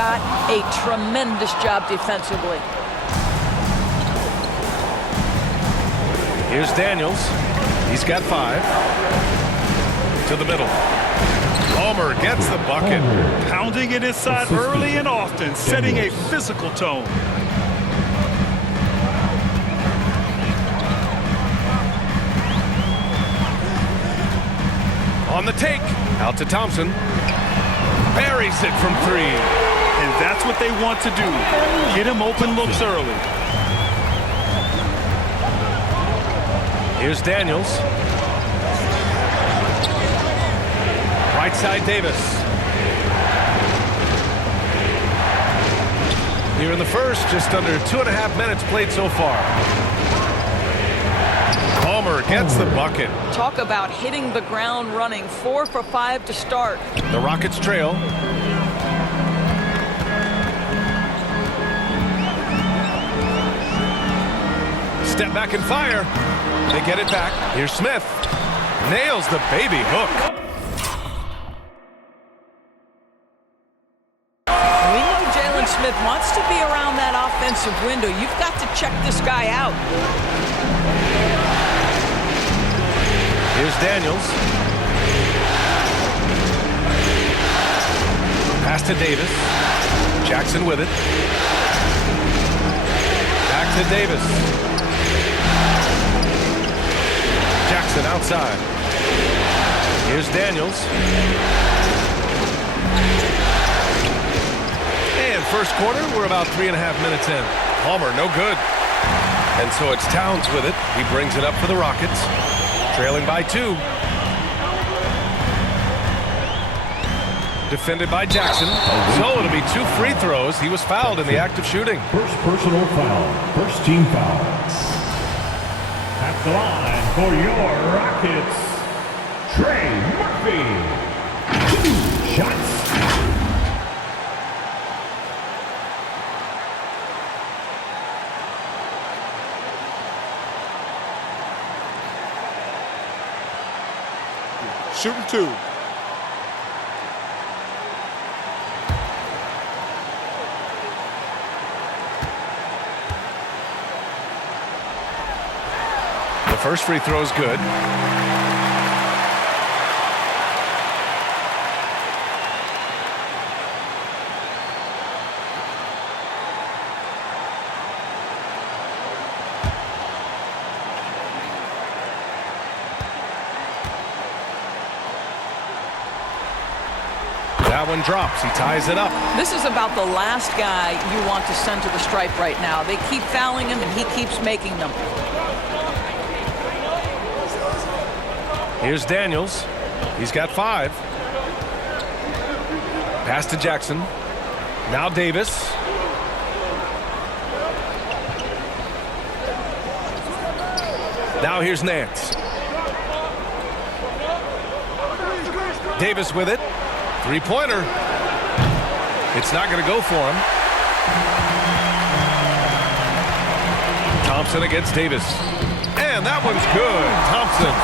got a tremendous job defensively. Here's Daniels. He's got 5. To the middle. Palmer gets the bucket. Pounding it inside early and often, setting a physical tone. On the take. Out to Thompson. Buries it from 3. And that's what they want to do. Get him open looks early. Here's Daniels. Right side Davis. Here in the first, just under 2.5 minutes played so far. Palmer gets the bucket. Talk about hitting the ground running. 4 for 5 to start. The Rockets trail. Step back and fire. They get it back. Here's Smith. Nails the baby hook. We know Jalen Smith wants to be around that offensive window. You've got to check this guy out. Here's Daniels. Pass to Davis. Jackson with it. Back to Davis. Jackson outside. Here's Daniels. And first quarter, we're about 3.5 minutes in. Palmer, no good. And so it's Towns with it. He brings it up for the Rockets. Trailing by 2. Defended by Jackson. So it'll be 2 free throws. He was fouled in the act of shooting. First personal foul. First team foul. At the line for your Rockets, Trey Murphy. 2 shots. Shooting 2. The first free throw is good. That one drops. He ties it up. This is about the last guy you want to send to the stripe right now. They keep fouling him, and he keeps making them. Here's Daniels. He's got 5. Pass to Jackson. Now Davis. Now here's Nance. Davis with it. 3-pointer. It's not going to go for him. Thompson against Davis. And that one's good. Thompson.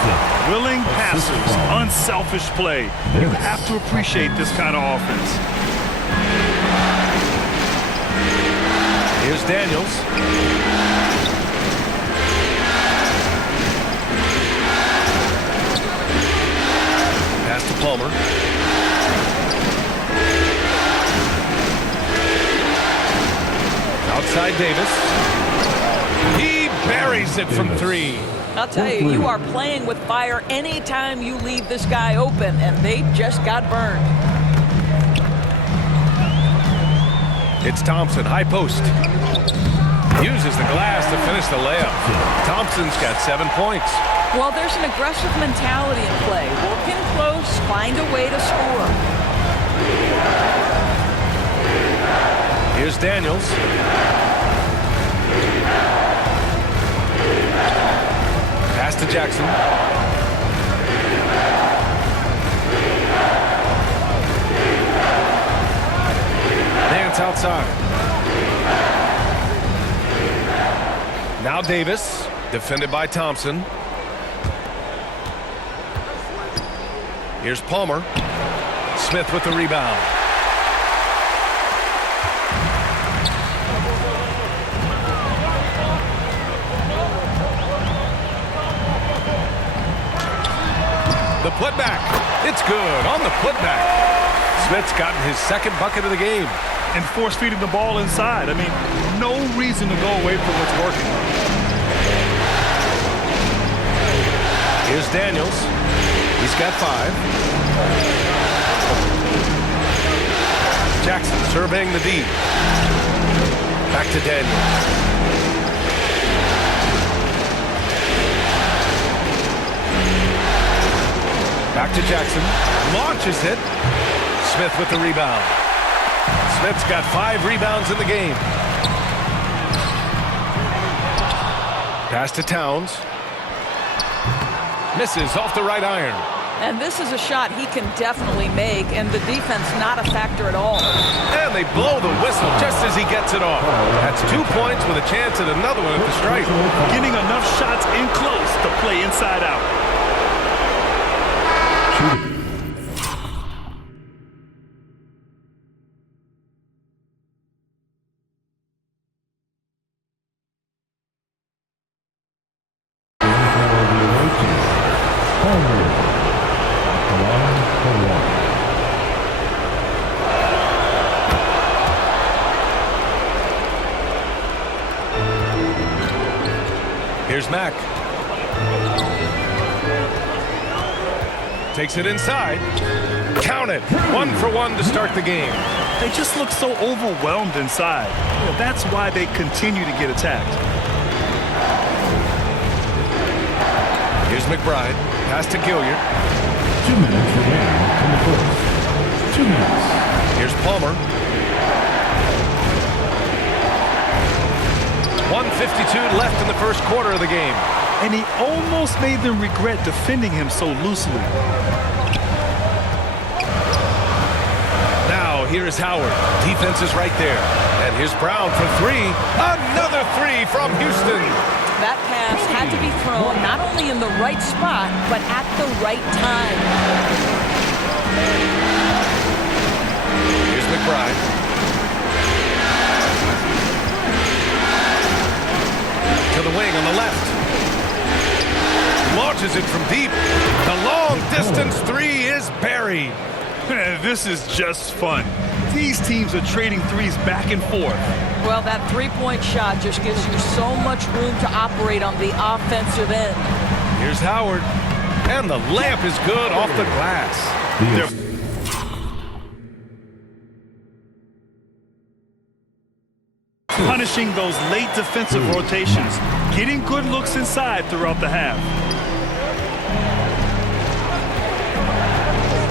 Willing passers, unselfish play. You have to appreciate this kind of offense. Here's Daniels. Pass to Palmer. Outside Davis. He buries it from 3. I'll tell you, you are playing with fire anytime you leave this guy open, and they just got burned. It's Thompson, high post. Uses the glass to finish the layup. Thompson's got 7 points. Well, there's an aggressive mentality in play. Work in close, find a way to score. Here's Daniels. Pass to Jackson. Nance outside. Now Davis, defended by Thompson. Here's Palmer. Smith with the rebound. putback. It's good on the putback. Smith's gotten his second bucket of the game. And force-feeding the ball inside. I mean, no reason to go away from what's working. Here's Daniels. He's got 5. Jackson surveying the D. Back to Daniels. Back to Jackson. Launches it. Smith with the rebound. Smith's got 5 rebounds in the game. Pass to Towns. Misses off the right iron. And this is a shot he can definitely make, and the defense not a factor at all. And they blow the whistle just as he gets it off. That's 2 points with a chance at another one at the stripe. Getting enough shots in close to play inside out. Here's Mack. Takes it inside. Count it. 1 for 1 to start the game. They just look so overwhelmed inside. That's why they continue to get attacked. Here's McBride. Pass to Gilliard. 2 minutes remaining in the first. 2 minutes. Here's Palmer. 1:52 left in the first quarter of the game. And he almost made them regret defending him so loosely. Now here's Howard. Defense is right there. And here's Brown for 3. Another 3 from Houston. That pass had to be thrown not only in the right spot, but at the right time. Here's McBride. To the wing on the left. Launches it from deep. The long distance 3 is buried. This is just fun. These teams are trading threes back and forth. Well, that three-point shot just gives you so much room to operate on the offensive end. Here's Howard. And the layup is good off the glass. Punishing those late defensive rotations, getting good looks inside throughout the half.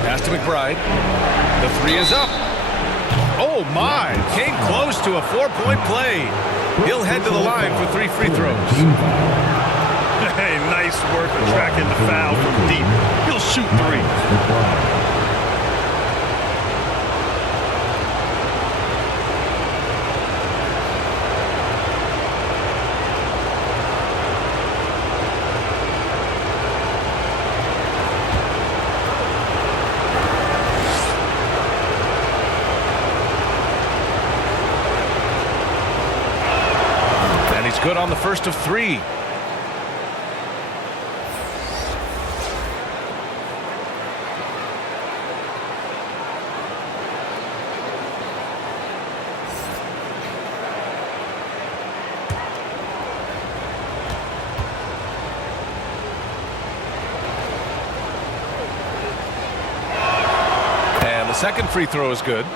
Pass to McBride. The 3 is up. Oh my, came close to a 4-point play. He'll head to the line for 3 free throws. Hey, nice work attracting the foul from deep. He'll shoot 3. Good on the first of 3. And the second free throw is good.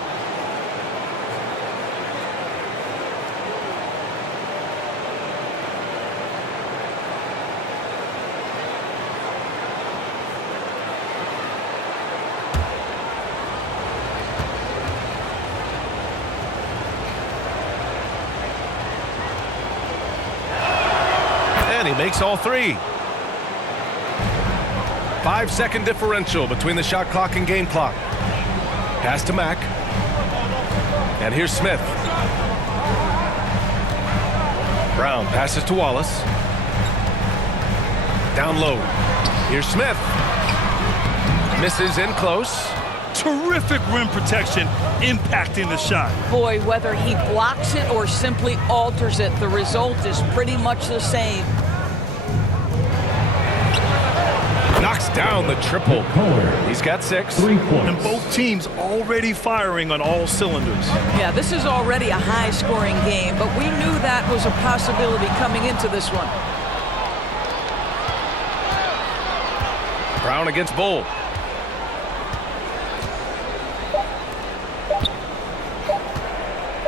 And he makes all 3. 5-second differential between the shot clock and game clock. Pass to Mack. And here's Smith. Brown passes to Wallace. Down low. Here's Smith. Misses in close. Terrific rim protection impacting the shot. Boy, whether he blocks it or simply alters it, the result is pretty much the same. knocks down the triple. Color. He's got 6. 3 And points. both teams already firing on all cylinders. Yeah, this is already a high-scoring game, but we knew that was a possibility coming into this one. Brown against Bull.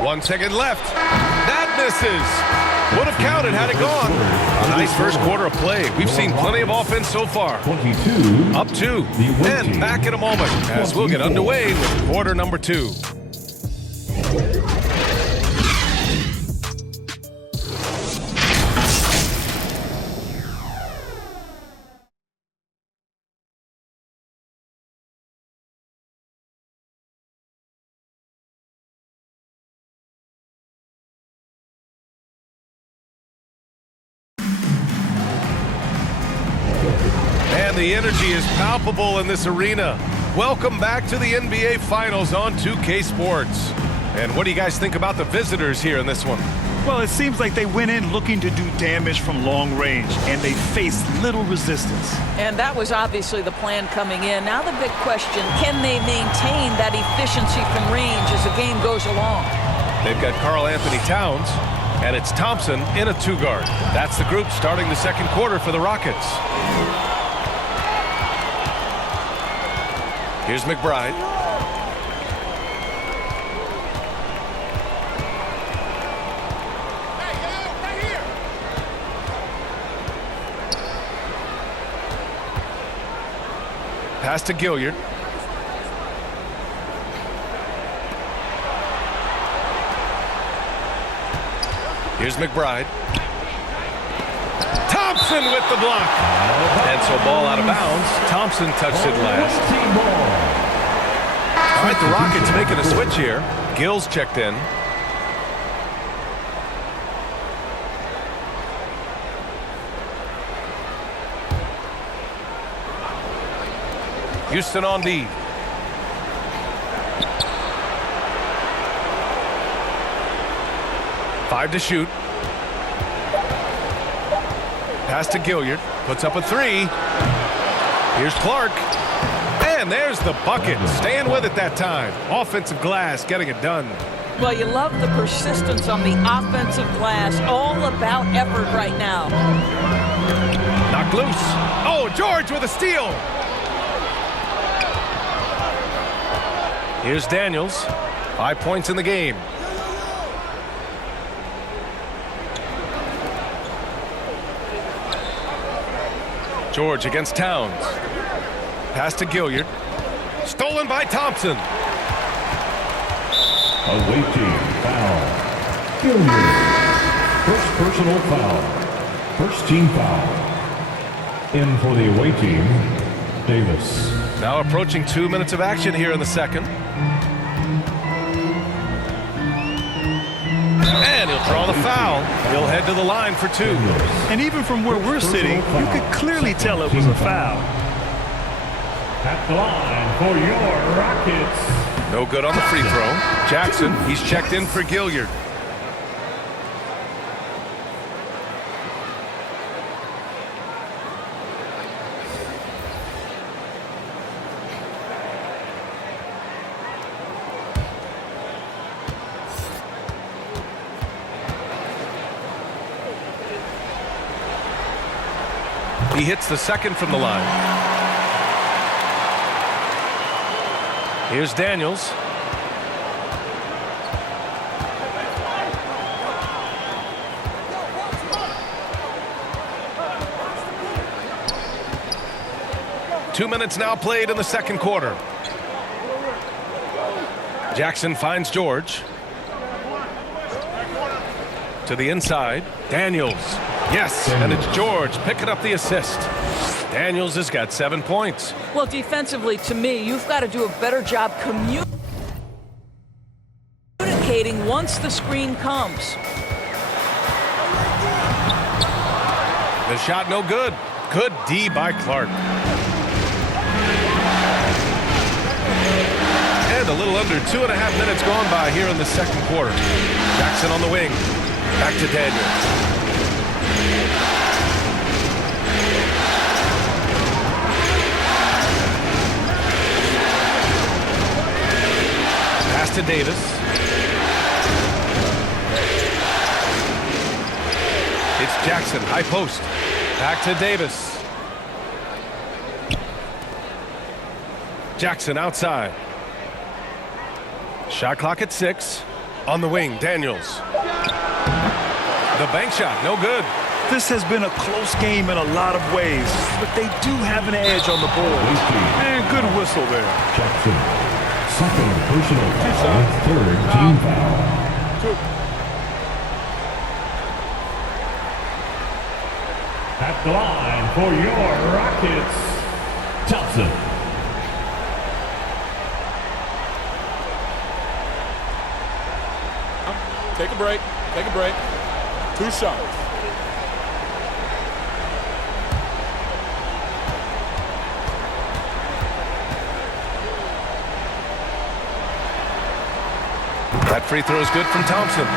One second left. That misses. Would have counted had it gone. A nice first quarter of play. We've seen plenty of offense so far. 22. Up 2. And back in a moment as we'll get underway with quarter number 2. And the energy is palpable in this arena. Welcome back to the NBA Finals on 2K Sports. And what do you guys think about the visitors here in this one? Well, it seems like they went in looking to do damage from long range, and they faced little resistance. And that was obviously the plan coming in. Now the big question, can they maintain that efficiency from range as the game goes along? They've got Karl Anthony Towns, and it's Thompson in a 2-guard. That's the group starting the second quarter for the Rockets. Here's McBride. Pass to Gilliard. Here's McBride. Thompson with the block. And so ball out of bounds. Thompson touched it last. All right, the Rockets making a switch here. Gill's checked in. Houston on D. Five to shoot. Pass to Gilliard. Puts up a 3. Here's Clark. And there's the bucket. Staying with it that time. Offensive glass getting it done. Well, you love the persistence on the offensive glass. All about effort right now. Knocked loose. Oh, George with a steal. Here's Daniels. 5 points in the game. George against Towns. Pass to Gilliard. Stolen by Thompson. Awaiting foul. Gilliard. First personal foul. First team foul. In for the away team, Davis. Now approaching 2 minutes of action here in the second. And he'll draw the foul. He'll head to the line for 2. And even from where we're sitting, you could clearly tell it was a foul. At the line for your Rockets. No good on the free throw. Jackson, he's checked in for Gilliard. He hits the second from the line. Here's Daniels. Two minutes now played in the second quarter. Jackson finds George. To the inside. Daniels. Yes, and it's George picking up the assist. Daniels has got 7 points. Well, defensively, to me, you've got to do a better job communicating once the screen comes. The shot no good. Good D by Clark. And a little under 2.5 minutes gone by here in the second quarter. Jackson on the wing. Back to Daniels. Pass to Davis. It's Jackson, high post. Back to Davis. Jackson outside. Shot clock at 6. On the wing, Daniels. The bank shot, no good. This has been a close game in a lot of ways, but they do have an edge on the board. And good whistle there. Jackson. Second personal foul. Third team foul. At the line for your Rockets, Thompson. Take a break. Take a break. 2 shots. That free throw is good from Thompson.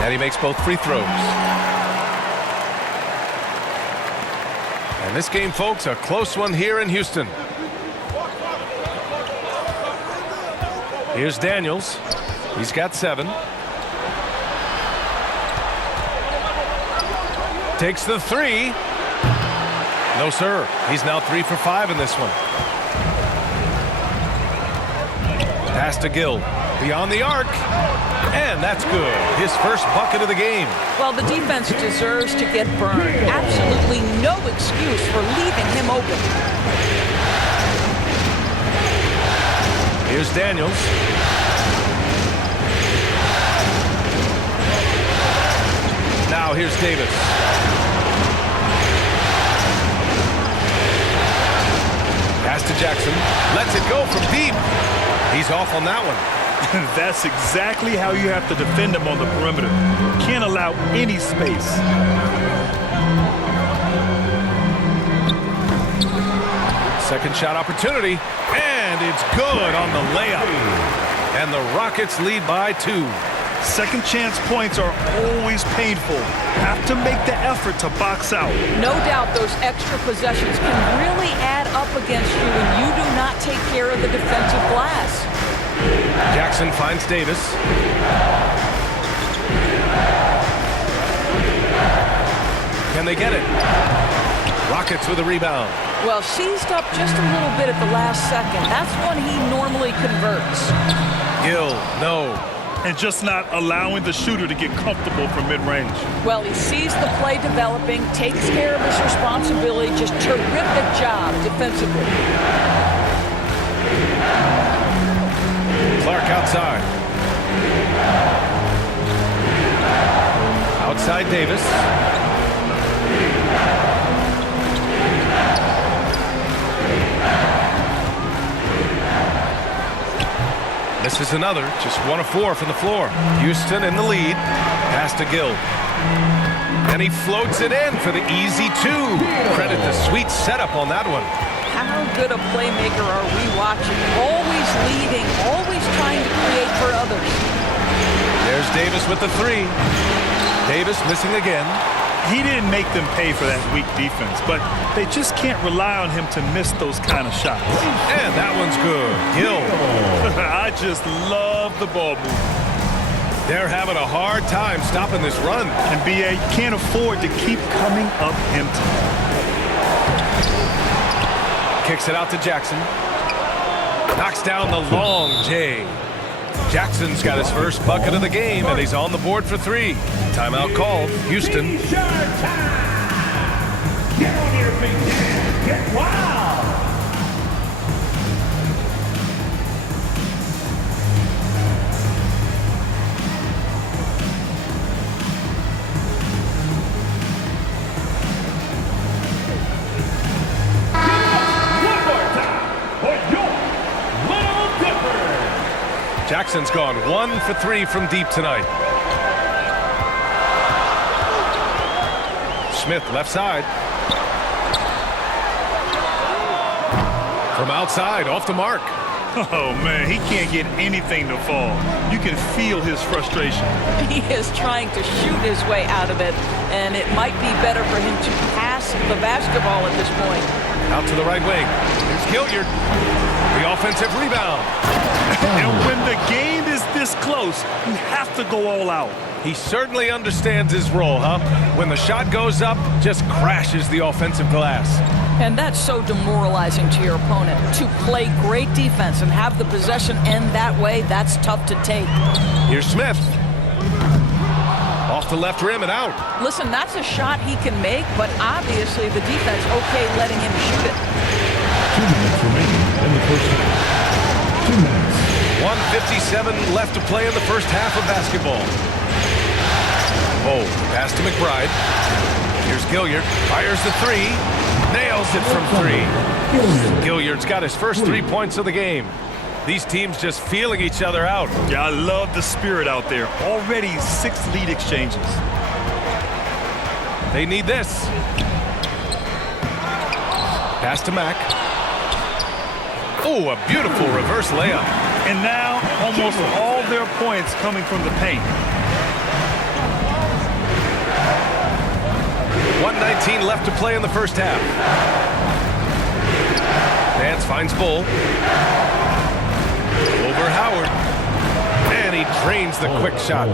And he makes both free throws. And this game, folks, a close one here in Houston. Here's Daniels. He's got 7. Takes the 3. No, sir. He's now 3 for 5 in this one. Pass to Gill. Beyond the arc. And that's good. His first bucket of the game. Well, the defense deserves to get burned. Absolutely no excuse for leaving him open. Here's Daniels. Now here's Davis. Pass to Jackson. Lets it go from deep. He's off on that one. That's exactly how you have to defend him on the perimeter. Can't allow any space. Second shot opportunity, and it's good on the layup. And the Rockets lead by 2. Second chance points are always painful. Have to make the effort to box out. No doubt those extra possessions can really add up against you when you do not take care of the defensive glass. Jackson finds Davis. Can they get it? Rockets with a rebound. Well, seized up just a little bit at the last second. That's when he normally converts. Gill, no. And just not allowing the shooter to get comfortable from mid-range. Well, he sees the play developing, takes care of his responsibility. Just terrific job defensively. Clark outside. Outside Davis. Misses another. Just 1 of 4 from the floor. Houston in the lead. Pass to Gill. And he floats it in for the easy 2. Credit the sweet setup on that one. How good a playmaker are we watching? Always leading, always trying to create for others. There's Davis with the 3. Davis missing again. He didn't make them pay for that weak defense, but they just can't rely on him to miss those kind of shots. And that one's good. Gill. I just love the ball movement. They're having a hard time stopping this run. And B.A. can't afford to keep coming up empty. Kicks it out to Jackson. Knocks down the long J. Jackson's got his first bucket of the game, and he's on the board for 3. Timeout called. Houston. Get on your feet. Get wild. Jackson's gone 1 for 3 from deep tonight. Smith left side. From outside, off the mark. Oh, man, he can't get anything to fall. You can feel his frustration. He is trying to shoot his way out of it, and it might be better for him to pass the basketball at this point. Out to the right wing. Here's Gilliard. The offensive rebound. And when the game is this close, you have to go all out. He certainly understands his role, huh? When the shot goes up, just crashes the offensive glass. And that's so demoralizing to your opponent. To play great defense and have the possession end that way, that's tough to take. Here's Smith. Off the left rim and out. Listen, that's a shot he can make, but obviously the defense okay letting him shoot it. 2 minutes remaining in the first half. 2 minutes. 1:57 left to play in the first half of basketball. Oh, pass to McBride. Here's Gilliard. Fires the three. Nails it from three. Gilliard's got his first 3 points of the game. These teams just feeling each other out. Yeah, I love the spirit out there. Already 6 lead exchanges. They need this. Pass to Mack. Oh, a beautiful reverse layup. And now, almost all their points coming from the paint. 1:19 left to play in the first half. Nance finds Bull. Over Howard. And he drains the quick shot.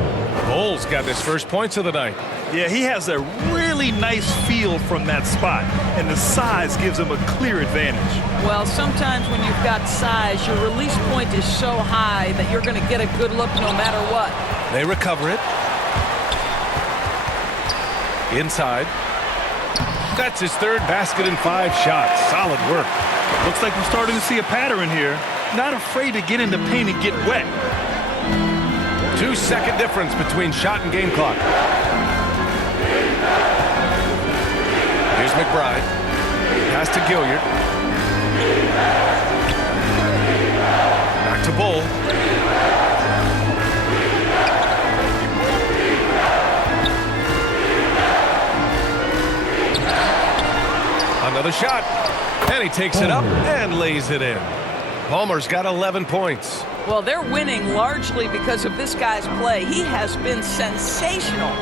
Bull's got his first points of the night. Yeah, he has a really nice feel from that spot, and the size gives him a clear advantage. Well, sometimes when you've got size, your release point is so high that you're going to get a good look no matter what. They recover it. Inside. That's his third basket in 5 shots. Solid work. Looks like we're starting to see a pattern here. Not afraid to get in the paint and get wet. 2-second difference between shot and game clock. Here's McBride. Pass to Gilliard. Back to Bull. Another shot. And he takes it up and lays it in. Palmer's got 11 points. Well, they're winning largely because of this guy's play. He has been sensational.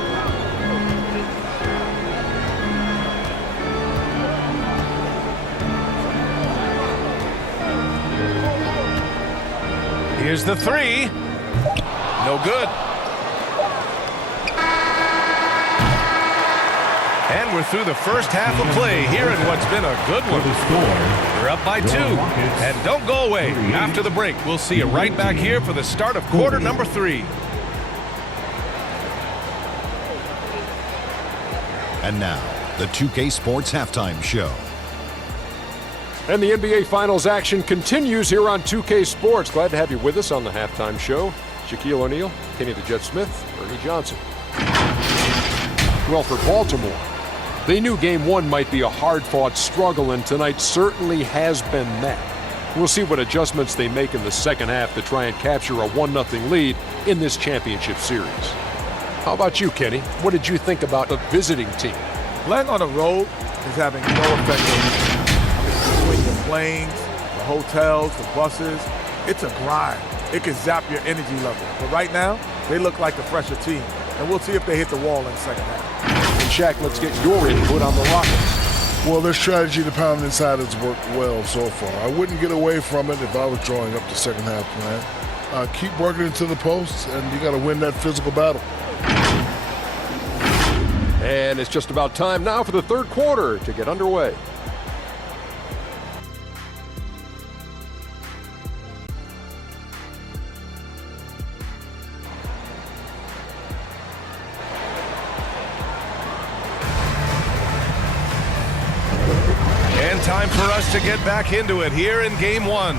Here's the three. No good. And we're through the first half of play here in what's been a good one. We're up by 2. And don't go away. After the break, we'll see you right back here for the start of quarter number 3. And now, the 2K Sports Halftime Show. And the NBA Finals action continues here on 2K Sports. Glad to have you with us on the halftime show. Shaquille O'Neal, Kenny the Jet Smith, Ernie Johnson. Well, for Baltimore, they knew Game 1 might be a hard-fought struggle, and tonight certainly has been that. We'll see what adjustments they make in the second half to try and capture a 1-0 lead in this championship series. How about you, Kenny? What did you think about the visiting team? Playing on the road is having no effect on you. Between the planes, the hotels, the buses, it's a grind. It can zap your energy level. But right now, they look like the fresher team. And we'll see if they hit the wall in the second half. And Shaq, let's get your input on the Rockets. Well, their strategy to pound inside has worked well so far. I wouldn't get away from it if I was drawing up the second half plan. Keep working into the posts, and you got to win that physical battle. And it's just about time now for the third quarter to get underway. And time for us to get back into it here in Game 1.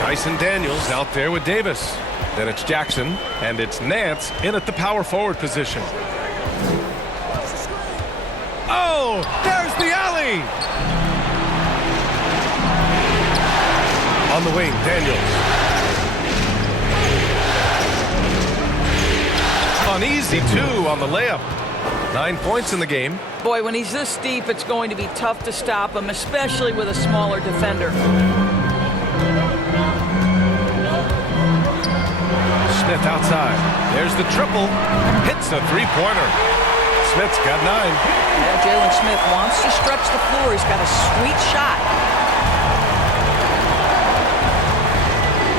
Dyson Daniels out there with Davis. Then it's Jackson, and it's Nance in at the power forward position. Oh, there's the alley! On the wing, Daniels. An easy 2 on the layup. 9 points in the game. Boy, when he's this deep, it's going to be tough to stop him, especially with a smaller defender. Smith outside. There's the triple. Hits a three-pointer. Smith's got 9. Yeah, Jalen Smith wants to stretch the floor. He's got a sweet shot.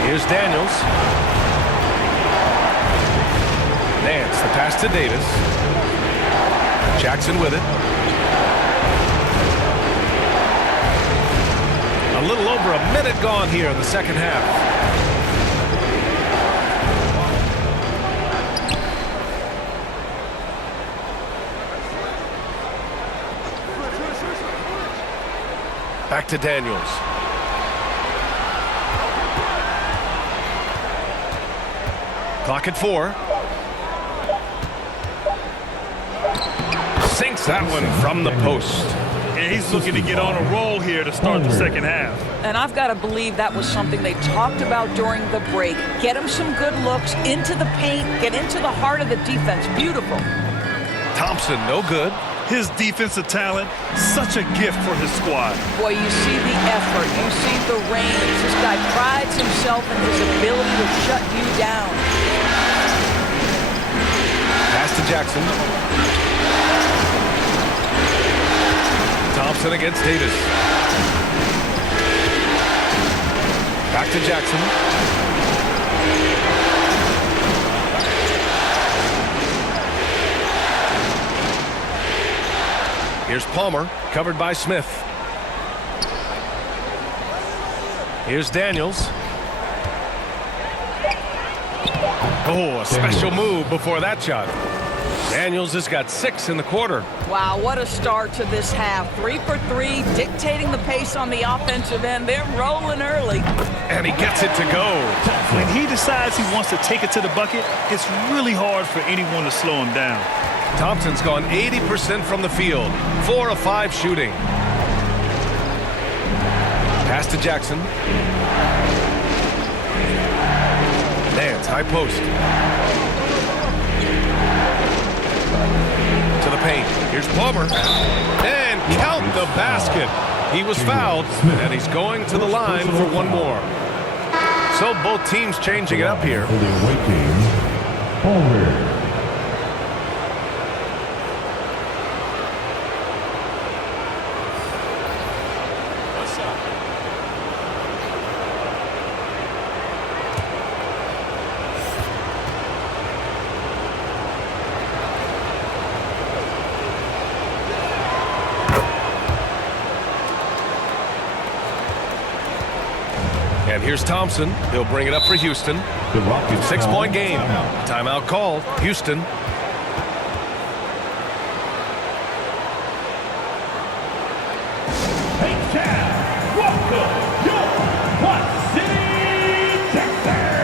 Here's Daniels. Nance, the pass to Davis. Jackson with it. A little over a minute gone here in the second half. Back to Daniels. Clock at 4. Sinks that one from the post. And he's looking to get on a roll here to start the second half. And I've got to believe that was something they talked about during the break. Get him some good looks into the paint, get into the heart of the defense. Beautiful. Thompson, no good. His defensive talent, such a gift for his squad. Boy, you see the effort, you see the range. This guy prides himself in his ability to shut you down. Pass to Jackson. Thompson against Davis. Back to Jackson. Here's Palmer, covered by Smith. Here's Daniels. Oh, a special move before that shot. Daniels has got 6 in the quarter. Wow, what a start to this half. 3 for 3, dictating the pace on the offensive end. They're rolling early. And he gets it to go. When he decides he wants to take it to the bucket, it's really hard for anyone to slow him down. Thompson's gone 80% from the field. 4 of 5 shooting. Pass to Jackson. Nance, high post. To the paint. Here's Palmer. And count the basket. He was fouled, and he's going to the line for one more. So both teams changing it up here. For the away team, Palmer. And here's Thompson. He'll bring it up for Houston. The Rockets 6-point game. Timeout called. Houston. Welcome, your Quad City Texans.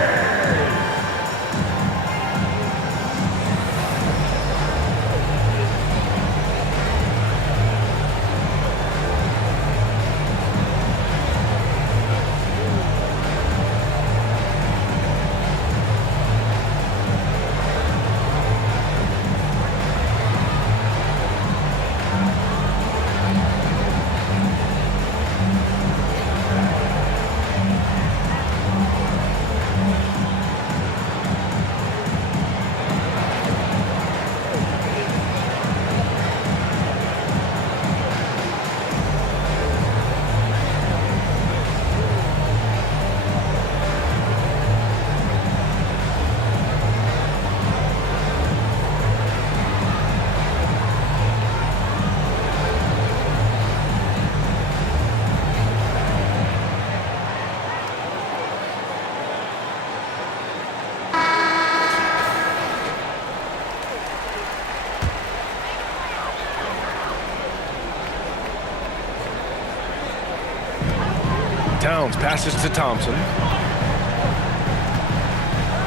Towns passes to Thompson.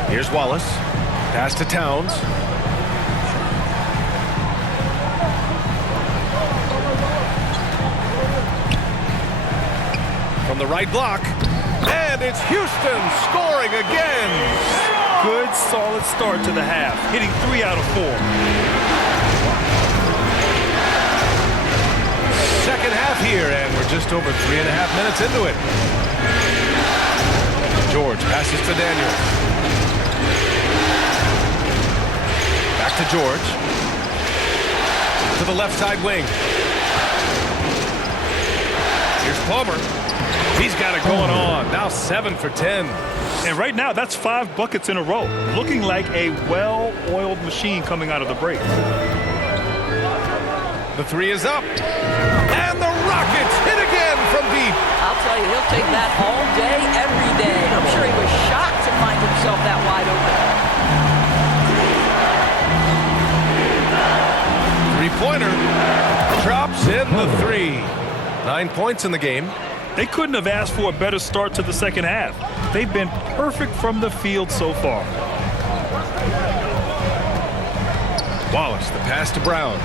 Here's Wallace. Pass to Towns. From the right block. And it's Houston scoring again. Good solid start to the half, hitting 3 out of 4. Second half here, and we're just over 3.5 minutes into it. George passes to Daniels. Back to George. To the left side wing. Here's Palmer. He's got it going on. Now 7 for 10. And right now, that's 5 buckets in a row. Looking like a well-oiled machine coming out of the break. The 3 is up. And the Rockets hit again from deep. I'll tell you, he'll take that all day, every day. I'm sure he was shocked to find himself that wide open. 3-pointer. Drops in the 3. 9 points in the game. They couldn't have asked for a better start to the second half. They've been perfect from the field so far. Wallace, the pass to Brown.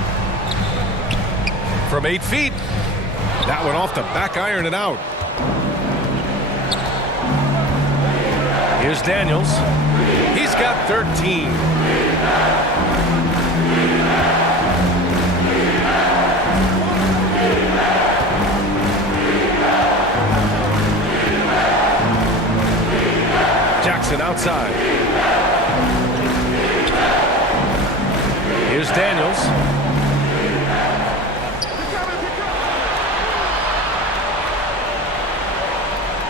From 8 feet. That one off the back iron and out. Here's Daniels. He's got 13. Jackson outside. Here's Daniels.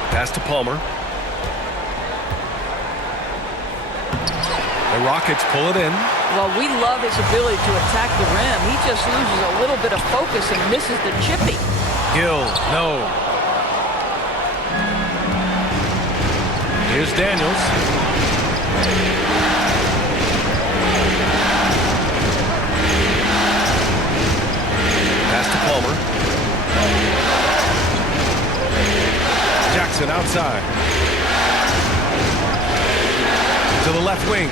Pass to Palmer. The Rockets pull it in. Well, we love his ability to attack the rim. He just loses a little bit of focus and misses the chippy. Gill, no. Here's Daniels. Pass to Palmer. Jackson outside. To the left wing.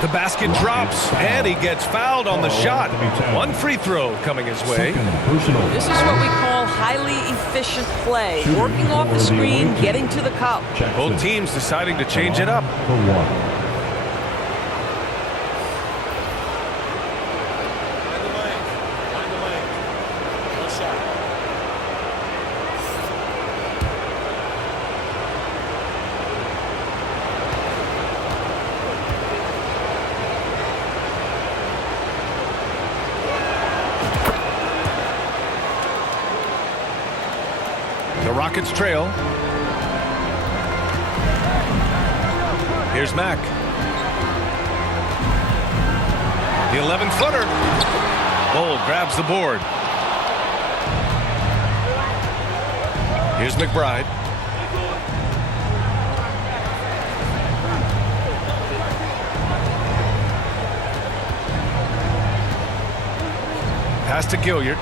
The basket drops, and he gets fouled on the shot. 1 free throw coming his way. This is what we call highly efficient play. Working off the screen, getting to the cup. Both teams deciding to change it up. The Rockets trail. Here's Mack. The 11-footer. Bull grabs the board. Here's McBride. Pass to Gilliard.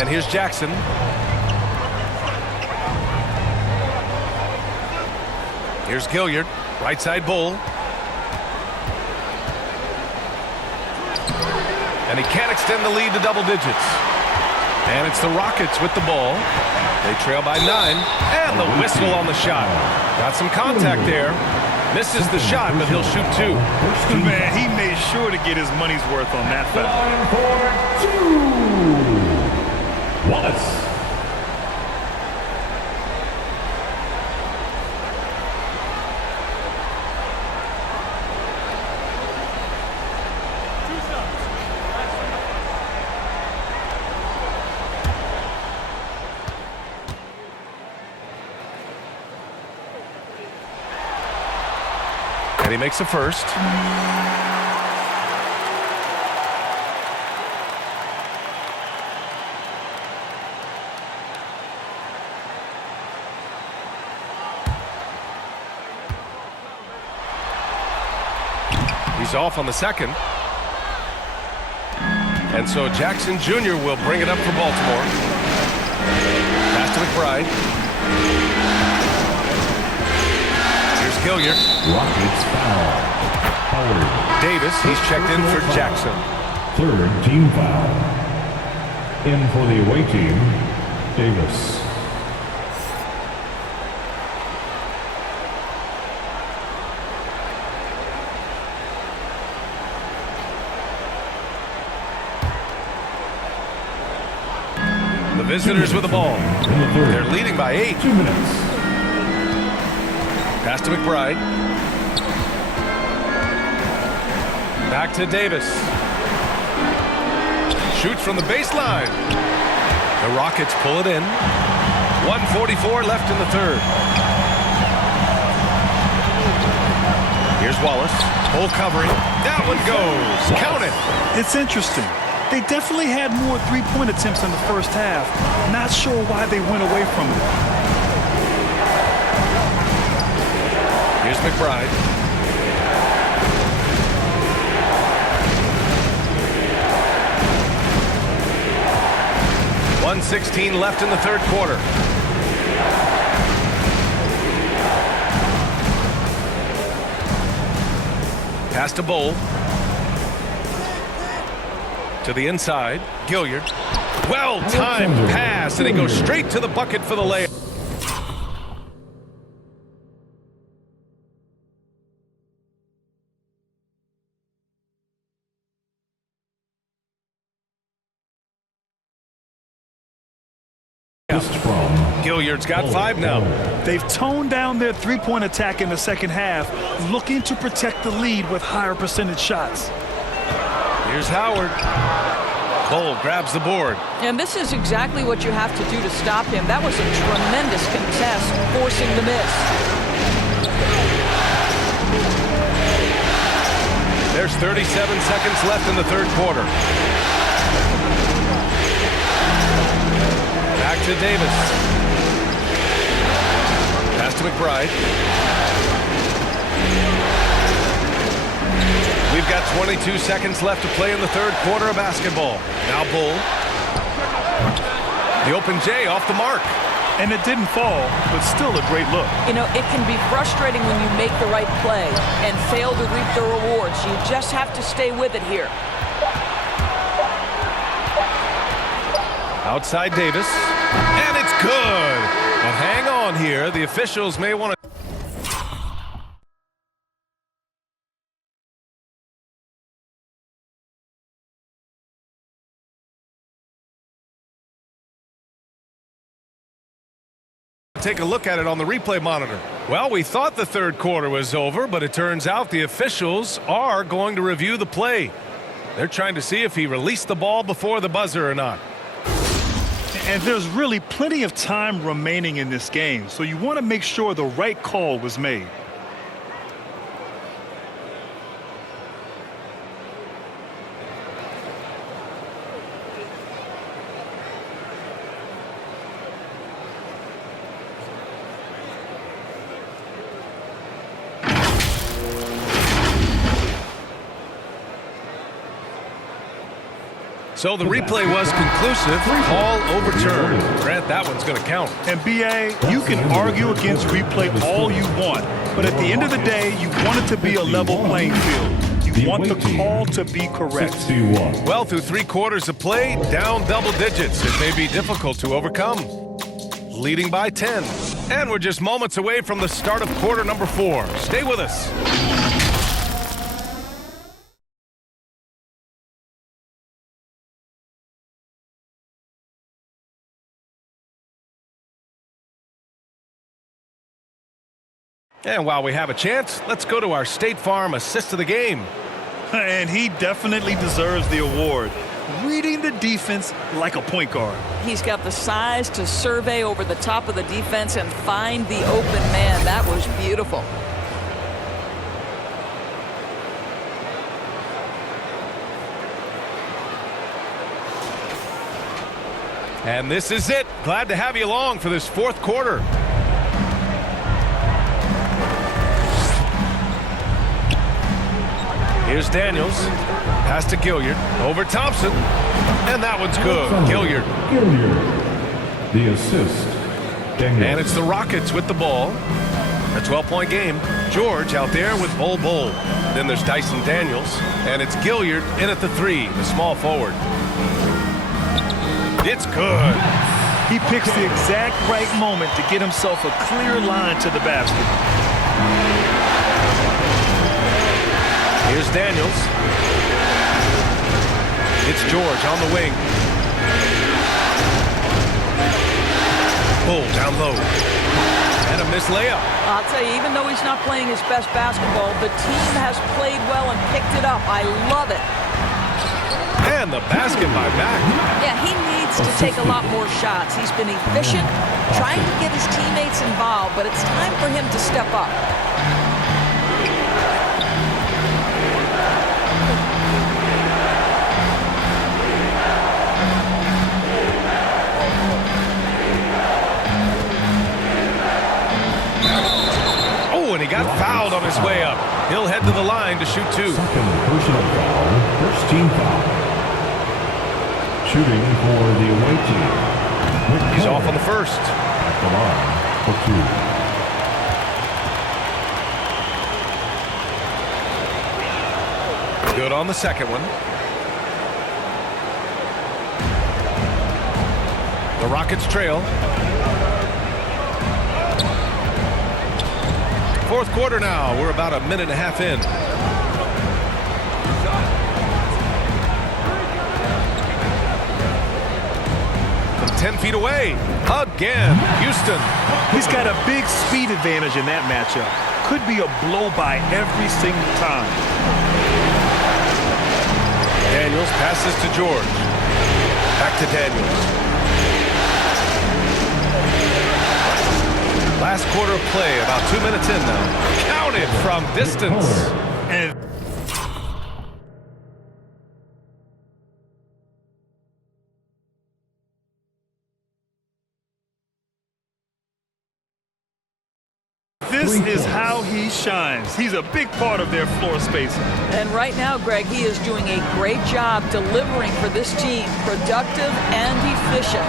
And here's Jackson. Here's Gilliard, right side Bull. And he can't extend the lead to double digits. And it's the Rockets with the ball. They trail by 9. And the whistle on the shot. Got some contact there. Misses the shot, but he'll shoot 2. Man, he made sure to get his money's worth on that foul. Wallace. And he makes a first. He's off on the second. And so Jackson Jr. will bring it up for Baltimore. Pass to McBride. Here's Gilliard. Rockets foul. Davis. He's checked in for Jackson. Third team foul. In for the away team, Davis. The visitors with the ball. They're leading by 8. 2 minutes. Pass to McBride. Back to Davis. Shoots from the baseline. The Rockets pull it in. 1:44 left in the third. Here's Wallace. Full covering. That one goes. Count it. It's interesting. They definitely had more three-point attempts in the first half. Not sure why they went away from it. Here's McBride. .116 left in the third quarter. Pass to Bowl. To the inside. Gilliard. Well-timed pass, and he goes straight to the bucket for the layup. Gilliard's got 5 now. They've toned down their three-point attack in the second half, looking to protect the lead with higher percentage shots. Here's Howard. Cole grabs the board. And this is exactly what you have to do to stop him. That was a tremendous contest, forcing the miss. There's 37 seconds left in the third quarter. Back to Davis. Pass to McBride. We've got 22 seconds left to play in the third quarter of basketball. Now Bull. The open J off the mark. And it didn't fall, but still a great look. You know, it can be frustrating when you make the right play and fail to reap the rewards. You just have to stay with it here. Outside Davis. And it's good. But hang on here. The officials may want to take a look at it on the replay monitor. Well, we thought the third quarter was over, but it turns out the officials are going to review the play. They're trying to see if he released the ball before the buzzer or not. And there's really plenty of time remaining in this game, so you want to make sure the right call was made. So the replay was conclusive. Call overturned. Grant, that one's going to count. And B.A., you can argue against replay all you want, but at the end of the day, you want it to be a level playing field. You want the call to be correct. Well, through 3 quarters of play, down double digits. It may be difficult to overcome. Leading by 10. And we're just moments away from the start of quarter number 4. Stay with us. And while we have a chance, let's go to our State Farm assist of the game. And he definitely deserves the award. Reading the defense like a point guard. He's got the size to survey over the top of the defense and find the open man. That was beautiful. And this is it. Glad to have you along for this fourth quarter. Here's Daniels. Pass to Gilliard. Over Thompson. And that one's good. Gilliard. The assist. Daniels. And it's the Rockets with the ball. A 12-point game. George out there with Bull. Then there's Dyson Daniels, and it's Gilliard in at the 3, the small forward. It's good. He picks the exact right moment to get himself a clear line to the basket. Here's Daniels. It's George on the wing. Pull down low. And a missed layup. I'll tell you, even though he's not playing his best basketball, the team has played well and picked it up. I love it. And the basket by Mack. Yeah, he needs to take a lot more shots. He's been efficient, trying to get his teammates involved, but it's time for him to step up. Oh, and he got fouled on his way up. He'll head to the line to shoot 2. Second personal foul, first team foul. Shooting for the away team. He's off on the first. At the line for 2. Good on the second one. The Rockets trail. Fourth quarter now. We're about a minute and a half in. From 10 feet away. Again. Houston. He's got a big speed advantage in that matchup. Could be a blow-by every single time. Daniels passes to George. Back to Daniels. Last quarter of play, about 2 minutes in now. Counted from distance. And this is how he shines. He's a big part of their floor spacing. And right now, Greg, he is doing a great job delivering for this team, productive and efficient.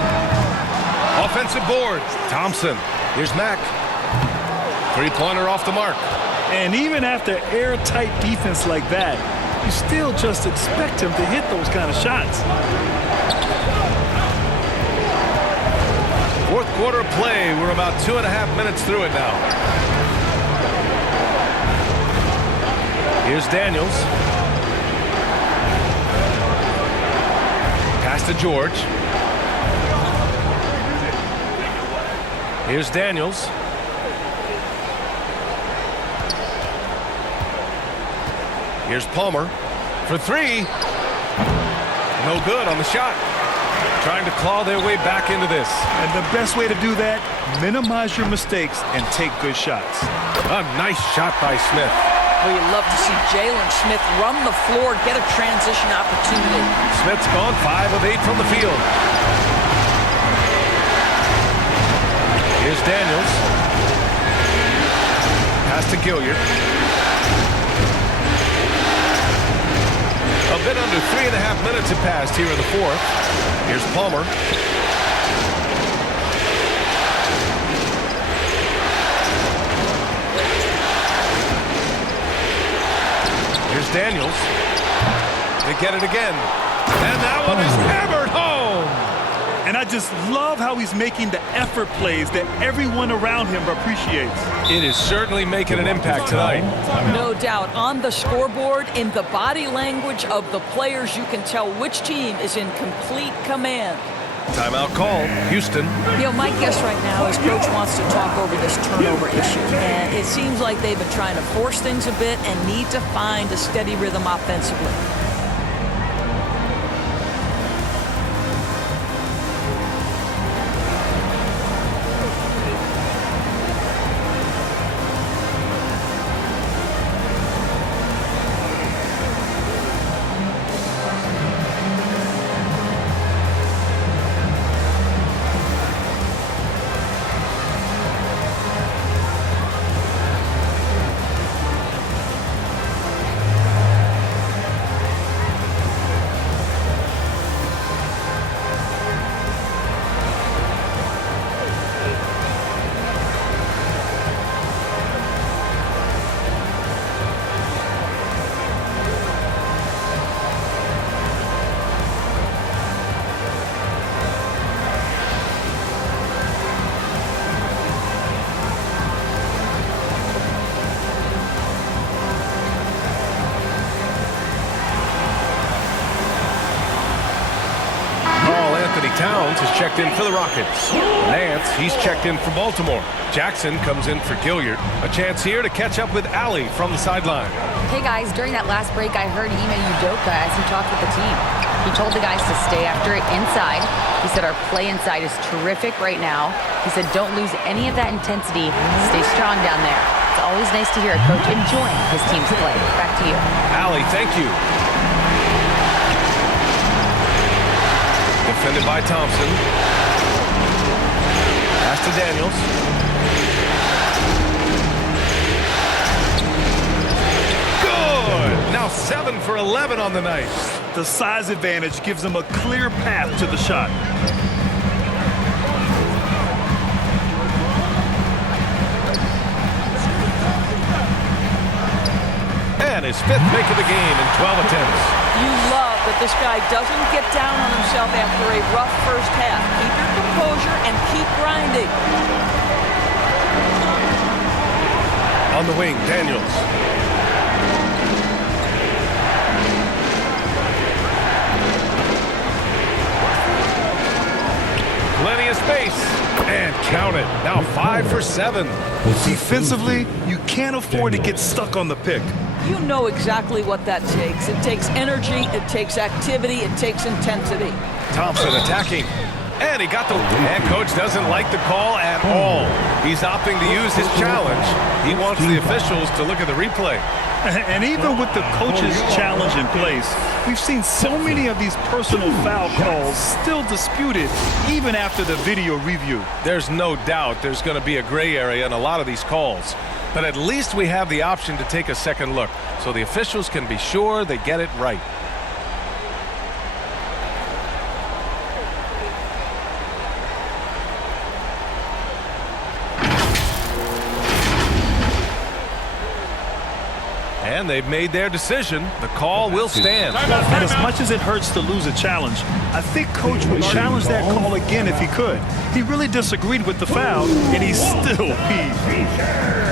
Offensive board. Thompson. Here's Mack. Three-pointer off the mark. And even after airtight defense like that, you still just expect him to hit those kind of shots. Fourth quarter of play. We're about 2.5 minutes through it now. Here's Daniels. Pass to George. Here's Daniels. Here's Palmer for 3. No good on the shot. Trying to claw their way back into this. And the best way to do that, minimize your mistakes and take good shots. A nice shot by Smith. Well, you love to see Jalen Smith run the floor, get a transition opportunity. Smith's gone 5 of 8 from the field. Here's Daniels. Pass to Gilliard. A bit under 3.5 minutes have passed here in the fourth. Here's Palmer. Here's Daniels. They get it again. And that one is hammered home. And I just love how he's making the effort plays that everyone around him appreciates. It is certainly making an impact tonight. No doubt. On the scoreboard, in the body language of the players, you can tell which team is in complete command. Timeout call. Houston. You know, my guess right now is Coach wants to talk over this turnover issue. And it seems like they've been trying to force things a bit and need to find a steady rhythm offensively. Towns is checked in for the Rockets. Nance, he's checked in for Baltimore. Jackson comes in for Gilliard. A chance here to catch up with Allie from the sideline. Hey guys, during that last break, I heard Ime Udoka as he talked with the team. He told the guys to stay after it inside. He said our play inside is terrific right now. He said don't lose any of that intensity. Stay strong down there. It's always nice to hear a coach enjoying his team's play. Back to you. Allie, thank you. Defended by Thompson. Pass to Daniels. Good! Now 7 for 11 on the night. The size advantage gives them a clear path to the shot. And his 5th make of the game in 12 attempts. You love that this guy doesn't get down on himself after a rough first half. Keep your composure and keep grinding. On the wing, Daniels. Plenty of space. And count it. Now 5 for 7. Defensively, you can't afford to get stuck on the pick. You know exactly what that takes. It takes energy, it takes activity, it takes intensity. Thompson attacking. And he got the... And coach doesn't like the call at all. He's opting to use his challenge. He wants the officials to look at the replay. And even with the coach's challenge in place, we've seen so many of these personal foul calls still disputed even after the video review. There's no doubt there's going to be a gray area in a lot of these calls. But at least we have the option to take a second look so the officials can be sure they get it right. And they've made their decision. The call will stand. And as much as it hurts to lose a challenge, I think Coach would challenge that call again if he could. He really disagreed with the foul, and he's still peeved.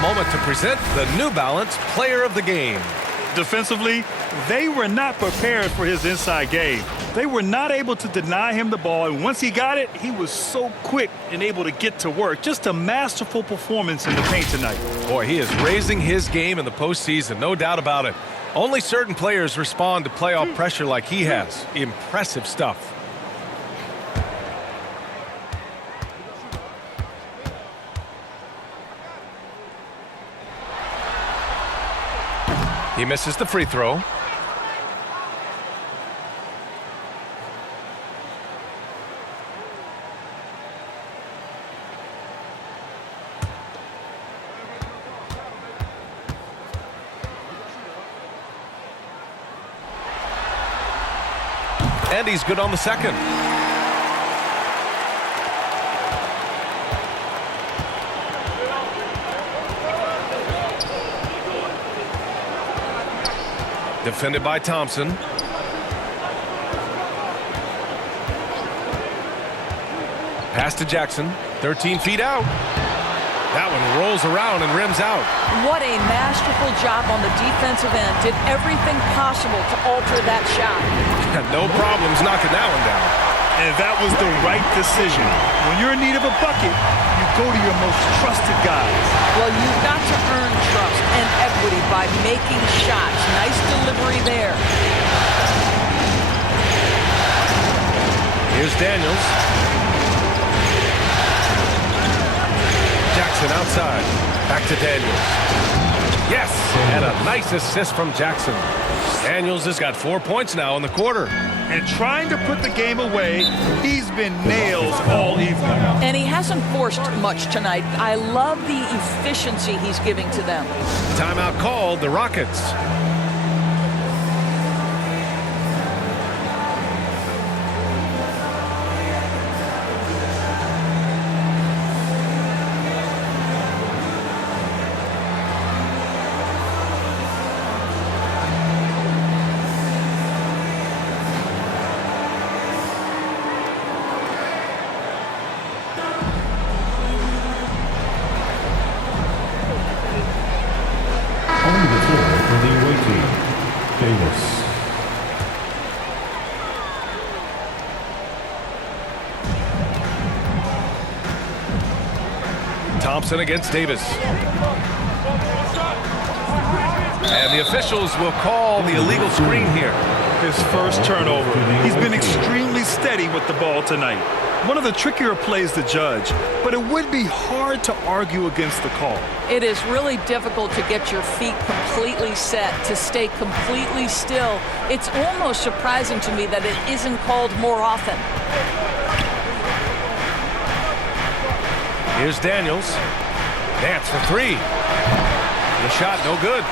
Moment to present the New Balance Player of the Game. Defensively, they were not prepared for his inside game. They were not able to deny him the ball, and once he got it, he was so quick and able to get to work. Just a masterful performance in the paint tonight. Boy, he is raising his game in the postseason, no doubt about it. Only certain players respond to playoff pressure like he has. Impressive stuff. He misses the free throw. And he's good on the second. Defended by Thompson. Pass to Jackson. 13 feet out. That one rolls around and rims out. What a masterful job on the defensive end. Did everything possible to alter that shot. No problems knocking that one down. And that was the right decision. When you're in need of a bucket, you go to your most trusted guys. Well, you've got to earn trust and equity by making shots. Nice delivery there. Here's Daniels. Jackson outside. Back to Daniels. Yes! And a nice assist from Jackson. Daniels has got 4 points now in the quarter. And trying to put the game away, he's been nails all evening. And he hasn't forced much tonight. I love the efficiency he's giving to them. Timeout called, the Rockets. Davis. Thompson against Davis. And the officials will call the illegal screen here. His first turnover. He's been extremely steady with the ball tonight. One of the trickier plays to judge, but it would be hard to argue against the call. It is really difficult to get your feet completely set, to stay completely still. It's almost surprising to me that it isn't called more often. Here's Daniels. Nance for three. The shot no good.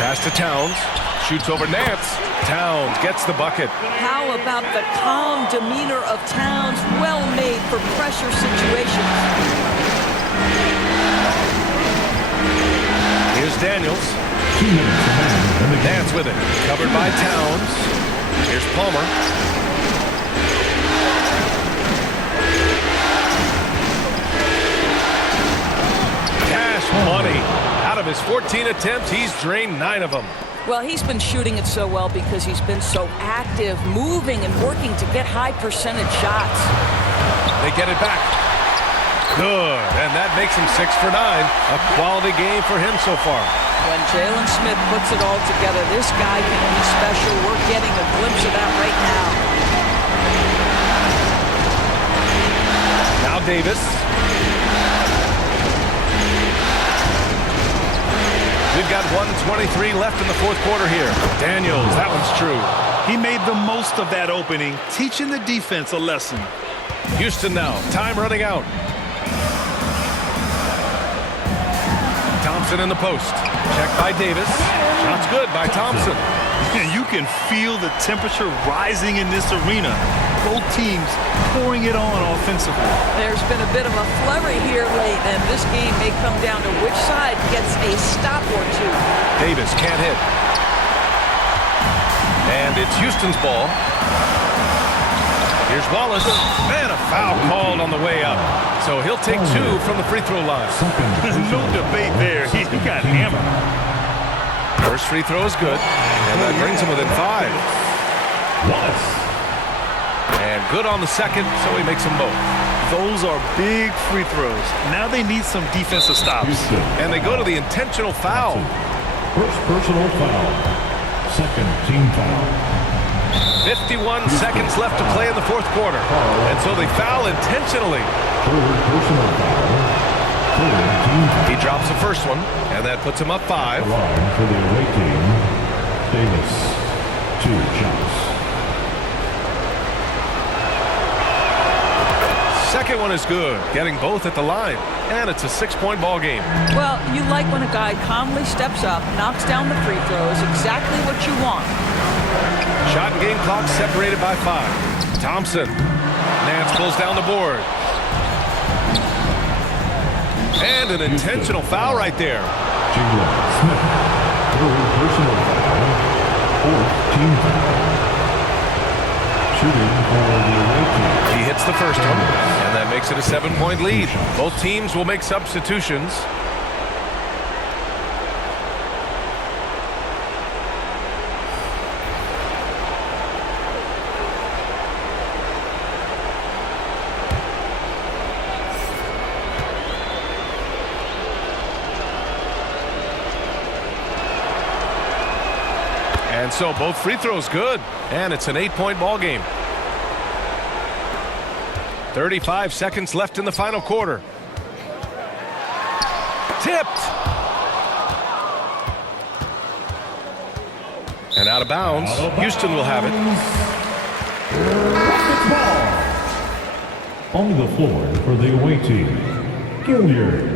Pass to Towns. Shoots over Nance. Towns gets the bucket. How about the calm demeanor of Towns? Well made for pressure situations. Here's Daniels. 2 minutes remaining in the game. Nance with it. Covered by Towns. Here's Palmer. Money. Out of his 14 attempts, he's drained 9 of them. Well, he's been shooting it so well because he's been so active, moving and working to get high percentage shots. They get it back. Good. And that makes him 6 for 9. A quality game for him so far. When Jalen Smith puts it all together, this guy can be special. We're getting a glimpse of that right now. Now Davis. We've got 1:23 left in the fourth quarter here. Daniels, that one's true. He made the most of that opening, teaching the defense a lesson. Houston now, time running out. Thompson in the post. Checked by Davis. Shot's good by Thompson. You can feel the temperature rising in this arena. Both teams pouring it on offensively. There's been a bit of a flurry here late, and this game may come down to which side gets a stop or two. Davis can't hit. And it's Houston's ball. Here's Wallace. Man, a foul called on the way up. So he'll take 2 from the free throw line. There's no debate there. He got hammered. First free throw is good. And that brings him within 5. Wallace. And good on the second, so he makes them both. Those are big free throws. Now they need some defensive stops. Houston. And they go to the intentional foul. First personal foul. Second team foul. 51 seconds left to play in the fourth quarter. And so they foul intentionally. Third personal foul. Third team foul. He drops the first one, and that puts him up 5. The line for the away team. Davis. 2 shots. Second one is good, getting both at the line. And it's a 6-point ball game. Well, you like when a guy calmly steps up, knocks down the free throws, exactly what you want. Shot and game clock separated by 5. Thompson. Nance pulls down the board. And an intentional foul right there. Jalen Smith. Third personal foul. Fourth team foul. Shooting for the away team. He hits the first one, and that makes it a 7-point lead. Both teams will make substitutions. And so both free throws good, and it's an 8-point ball game. 35 seconds left in the final quarter. Tipped. And out of bounds. Houston will have it. On the floor for the away team, Gilliard.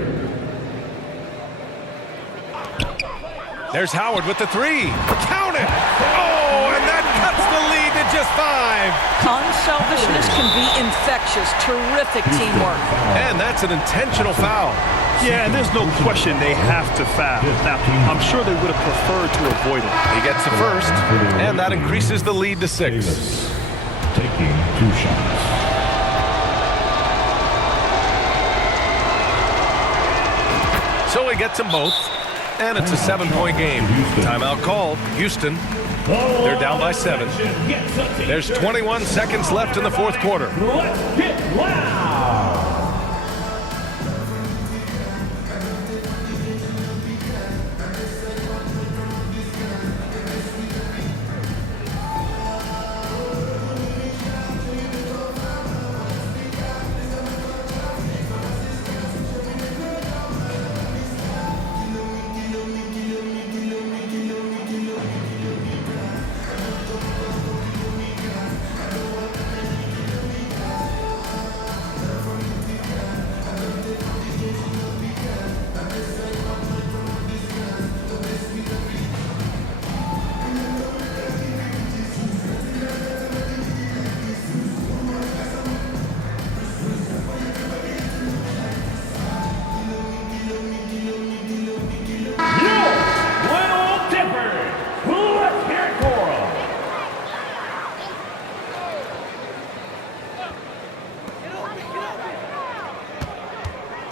There's Howard with the 3. Count it! Oh, and that cuts the lead to just 5. Unselfishness can be infectious. Terrific teamwork. And that's an intentional foul. Yeah, and there's no question they have to foul. Now, I'm sure they would have preferred to avoid it. He gets the first, and that increases the lead to 6. Davis taking 2 shots. So he gets them both. And it's a 7-point game. Timeout called. Houston. They're down by 7. There's 21 seconds left in the fourth quarter. Let's get loud.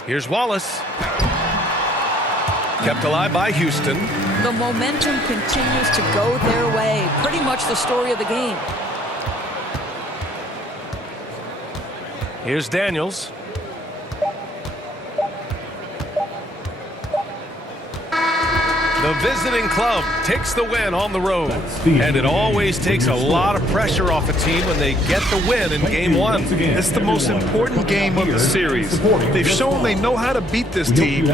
Here's Wallace. Kept alive by Houston. The momentum continues to go their way. Pretty much the story of the game. Here's Daniels. The visiting club takes the win on the road. And it always takes a lot of pressure off a team when they get the win in game 1. It's the most important game of the series. They've shown they know how to beat this team.